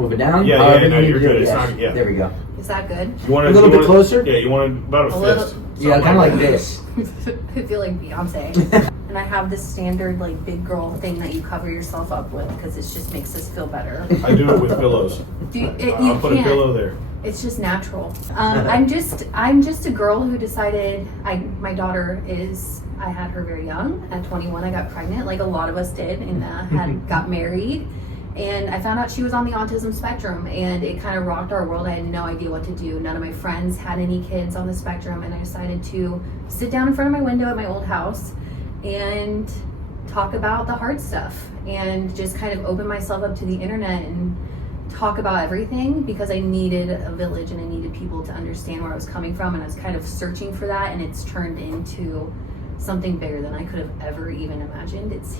Move it down. Yeah, you no, need you're to do good. it. It's Yes. not, yeah. There we go. Is that good? You want A little bit closer? Yeah, you want about a little- fist. Yeah, something kind of like that. this. I feel like Beyonce. And I have this standard like big girl thing that you cover yourself up with because it just makes us feel better. I do it with pillows. You I'll put a can't. pillow there. It's just natural. I'm just a girl who decided. My daughter is. I had her very young. At 21, I got pregnant, like a lot of us did, and got married. And I found out she was on the autism spectrum, and it kind of rocked our world. I had no idea what to do. None of my friends had any kids on the spectrum, and I decided to sit down in front of my window at my old house and talk about the hard stuff and just kind of open myself up to the internet and talk about everything because I needed a village and I needed people to understand where I was coming from, and I was kind of searching for that, and it's turned into something bigger than I could have ever even imagined. It's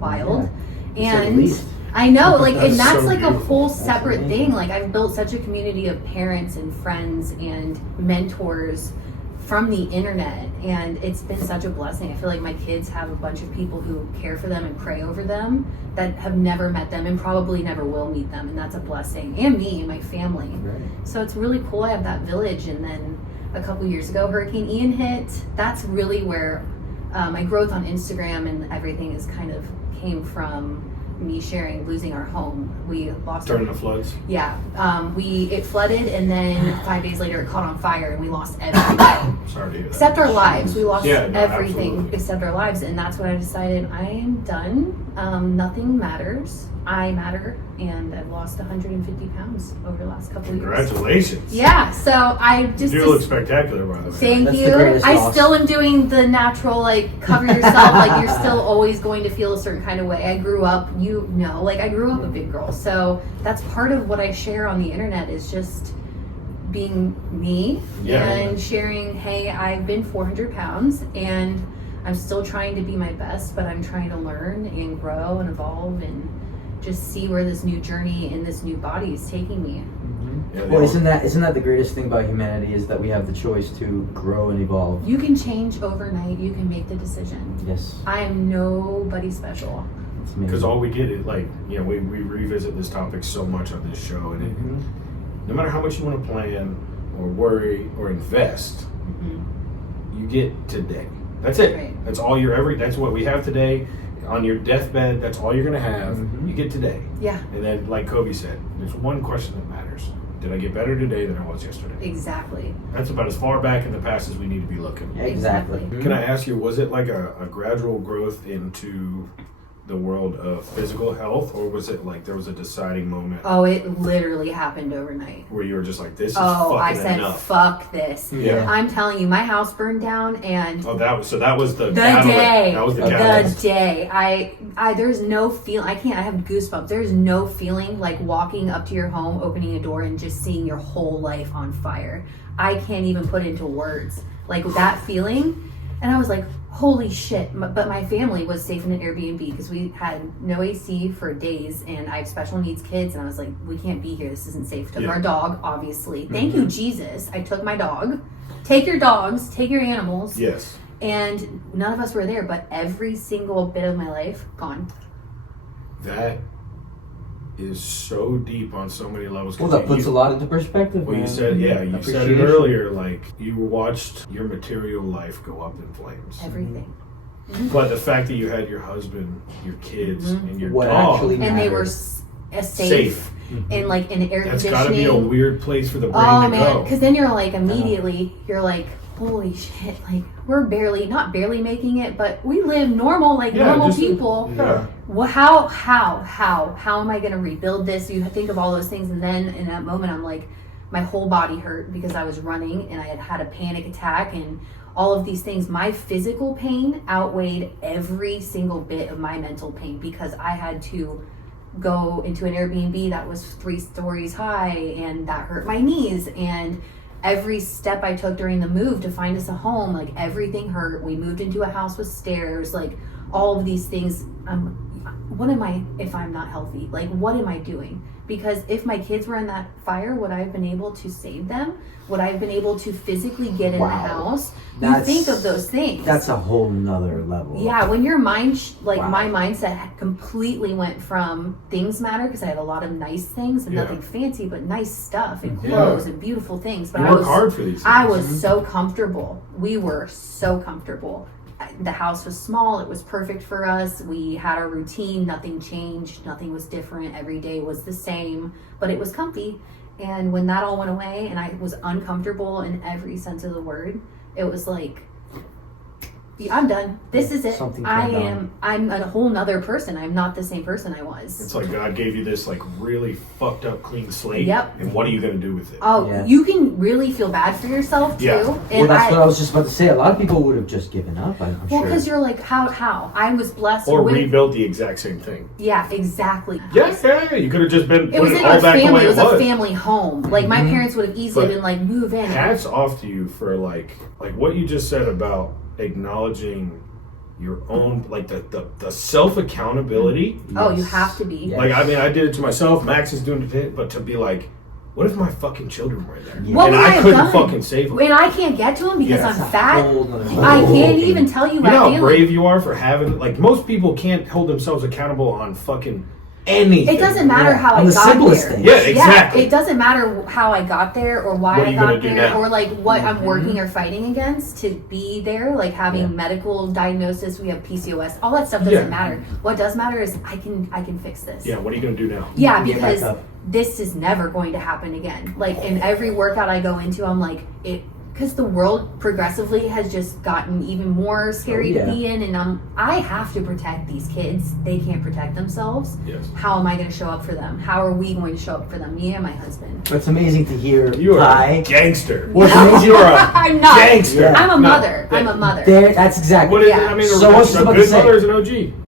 wild. Yeah. To say the And least. I know, like, and That's that's so like a beautiful. whole separate That's thing. Like, I've built such a community of parents and friends and mentors from the internet, and it's been such a blessing. I feel like my kids have a bunch of people who care for them and pray over them that have never met them and probably never will meet them, and that's a blessing. And me and my family. Right. So it's really cool. I have that village. And then a couple years ago, Hurricane Ian hit. That's really where my growth on Instagram and everything is kind of came from me sharing losing our home. We lost During the floods. Yeah. It flooded, and then 5 days later it caught on fire, and we lost everything. Sorry to hear that. Except our lives. We lost Yeah, no, everything absolutely. except our lives. And that's when I decided I am done. Nothing matters. I matter. And I've lost 150 pounds over the last couple of years. Congratulations. Yeah. So I just. You look spectacular, by the way. Thank That's the you. greatest I loss. still am doing the natural, like, cover yourself. Like, you're still always going to feel a certain kind of way. I grew up, I grew up a big girl. So that's part of what I share on the internet is just being me Yeah. and sharing, hey, I've been 400 pounds and I'm still trying to be my best, but I'm trying to learn and grow and evolve and just see where this new journey in this new body is taking me. Yeah, they Well, all- isn't that the greatest thing about humanity is that we have the choice to grow and evolve? You can change overnight. You can make the decision. Yes, I am nobody special. it's amazing. Because all we get is like, we revisit this topic so much on this show, and it, Mhm. no matter how much you want to plan or worry or invest, you get today. That's it. Right. That's all that's what we have today. On your deathbed, that's all you're gonna have. Mhm. You get today. Yeah, And then, like Kobe said, there's one question that matters. Did I get better today than I was yesterday? exactly. That's about as far back in the past as we need to be looking. Yeah, exactly. Exactly. Can I ask you, was it like a gradual growth into the world of physical health, or was it like there was a deciding moment Oh, it literally happened overnight. where you were just like, this is Oh, I fucking said, enough? fuck this. Yeah. I'm telling you, my house burned down, and Oh, that was the the catalyst. day, That was the the catalyst. day, there's no feeling, I have goosebumps. There's no feeling like walking up to your home, opening a door, and just seeing your whole life on fire. I can't even put it into words. Like that feeling. And I was like, holy shit. But my family was safe in an Airbnb because we had no AC for days, and I have special needs kids, and I was like, we can't be here. This isn't safe. Took Yeah. our dog, obviously. Thank you, Jesus. I took my dog. Take your dogs, take your animals. Yes. And none of us were there, but every single bit of my life gone. That is so deep on so many levels. Well, that puts a lot into perspective. Well, you man. said, you said it Appreciation. earlier, like you watched your material life go up in flames. Everything. But the fact that you had your husband, your kids, and your What dog actually And they were mattered. safe. And like in air That's conditioning. got to be a weird place for the brain Oh to man, go. because then you're like immediately you're like, holy shit! Like we're not barely making it, but we live normal like Yeah, normal just- people. Yeah. Well, how am I gonna rebuild this? You think of all those things, and then in that moment, I'm like, my whole body hurt because I was running and I had had a panic attack and all of these things. My physical pain outweighed every single bit of my mental pain because I had to go into an Airbnb that was 3 stories high, and that hurt my knees. And every step I took during the move to find us a home, like everything hurt. We moved into a house with stairs, like all of these things. what am I if I'm not healthy? Like, what am I doing? Because if my kids were in that fire, would I have been able to save them? Would I have been able to physically get in the Wow. house? That's- You think of those things. That's a whole nother level. Yeah, when your mind, Wow. my mindset completely went from things matter, because I had a lot of nice things and Yeah. nothing fancy, but nice stuff and Yeah. clothes and beautiful things. But You I work was, hard for these things. I was so comfortable. We were so comfortable. The house was small. It was perfect for us. We had our routine. Nothing changed. Nothing was different. Every day was the same, but it was comfy. And when that all went away and I was uncomfortable in every sense of the word, it was like, yeah, I'm done. This is it. Something turned on. I'm a whole nother person. I'm not the same person I was. It's like God gave you this like really fucked up clean slate. Yep. And what are you gonna do with it? Oh, Yeah. you can really feel bad for yourself too. Yeah. Well, And that's what I was just about to say. A lot of people would have just given up. I'm well, sure. because you're like, how? I was blessed Or with. rebuild the exact same thing. Yeah, exactly. Yeah. You could have just been It was putting in it all our back the family. way It was it a family home. Like my parents would have easily But been like, move in. Hats off to you for like what you just said about acknowledging your own like the self accountability. Oh, you Yes. have to be. Yeah. Like I mean, I did it to myself. Max is doing it, but to be like, what if my fucking children were there? Yeah. What And would I I have couldn't done? fucking save them. And I can't get to them because Yeah. I'm That's a fat. whole nother I level. can't even tell you You my know how family. brave you are for having like most people can't hold themselves accountable on fucking anything. It doesn't matter Yeah, how on I the got simplest there. things. Yeah, exactly. It doesn't matter how I got there or why What are I you gonna got do there now? or like what I'm working or fighting against to be there, like having Yeah. medical diagnosis, we have PCOS, all that stuff doesn't Yeah. matter. What does matter is I can fix this. Yeah, what are you gonna do now? Yeah, Get back because up. this is never going to happen again. Like in every workout I go into, I'm like it because the world progressively has just gotten even more scary Oh, yeah. to be in, and I have to protect these kids. They can't protect themselves. Yes. How am I going to show up for them? How are we going to show up for them? Me and my husband. It's amazing to hear You are Ty. a gangster. What's amazing? You're a I'm not. gangster. Yeah. I'm a No, mother. that- I'm a mother. There, that's exactly. What is Yeah. I mean, So what's a about good to say? mother is an OG.